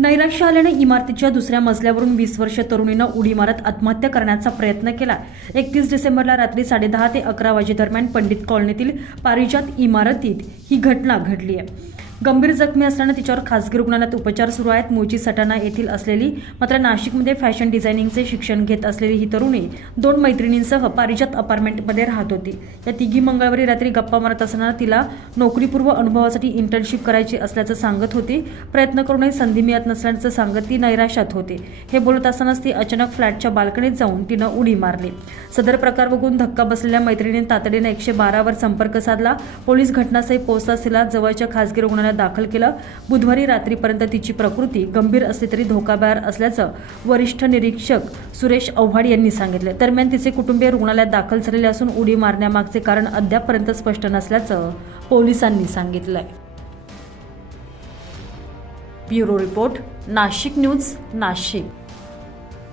नैराश्य आल्याने इमारतीच्या दुसऱ्या मजल्यावरून वीस वर्ष तरुणीनं उडी मारत आत्महत्या करण्याचा प्रयत्न केला. एकतीस डिसेंबरला रात्री साडेदहा ते अकरा वाजेदरम्यान पंडित कॉलनीतील पारिजात इमारतीत ही घटना घडली आहे. गंभीर जखमी असल्यानं तिच्यावर खासगी रुग्णालयात उपचार सुरू आहेत. मूळची सटाणा येथील असलेली मात्र नाशिकमध्ये फॅशन डिझायनिंगचे शिक्षण घेत असलेली ही तरुणी दोन मैत्रिणींसह पारिजात अपार्टमेंटमध्ये राहत होती. या तिघी मंगळवारी रात्री गप्पा मारत असताना तिला नोकरीपूर्व अनुभवासाठी इंटर्नशिप करायची असल्याचं सांगत होती. प्रयत्न करूनही संधी मिळत नसल्याचं सांगत ती नैराश्यात होती. हे बोलत असतानाच ती अचानक फ्लॅटच्या बाल्कनीत जाऊन तिनं उडी मारली. सदर प्रकार बघून धक्का बसलेल्या मैत्रिणीने तातडीनं एकशे बारावर संपर्क साधला. पोलीस घटनास्थळी पोहोचताच तिला जवळच्या खासगी रुग्णालयात दाखल केलं. बुधवारी रात्रीपर्यंत तिची प्रकृती गंभीर असली तरी धोकाबाहेर असल्याचं वरिष्ठ निरीक्षक सुरेश आव्हाड यांनी सांगितलं. दरम्यान तिचे कुटुंबीय रुग्णालयात दाखल झालेले असून उडी मारण्यामागचे कारण अद्यापपर्यंत स्पष्ट नसल्याचं पोलिसांनी सांगितलंय. Bureau report Nashik news Nashik.